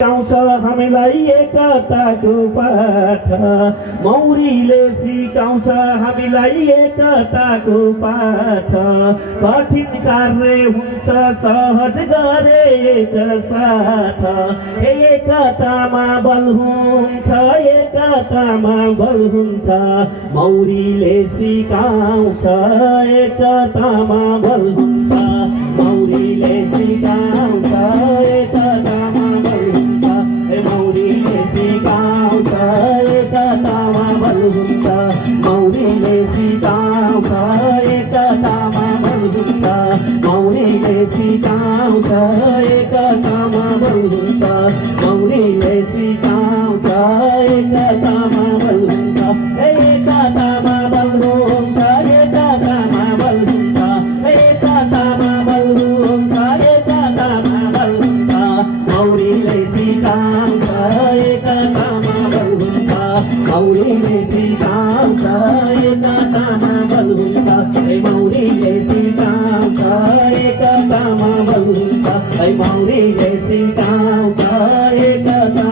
सिकाउँछ हामीलाई एकताको पाठ मौरीले सिकाउँछ हामीलाई एकताको पाठ कठिन कार्य हुन्छ सहज गरे एक साथ एकतामा बल हुन्छ एकतामा बल हुन्छ मौरीले सिकाउँछ एकतामा बल हुन्छ मौरीले सिकाउँछ एकतामा बल हुन्छ मौरीले सिकाउँछ एकतामा बल हुन्छ मौरीले सिकाउँछ एकतामा बल हुन्छ मौरीले सिकाउँछ एकतामा बल हुन्छ मौरीले सिकाउँछ एकतामा बल हुन्छ एकतामा बल हुन्छ एकतामा बल हुन्छ एकतामा बल हुन्छ एकतामा बल हुन्छ मौरीले सिकाउँछ एकतामा बल हुन्छ मौरीले सिकाउँछ एकतामा बल हुन्छ मौरीले सिकाउँछ एकतामा बल हुन्छ मौरीले सिकाउँछ एकतामा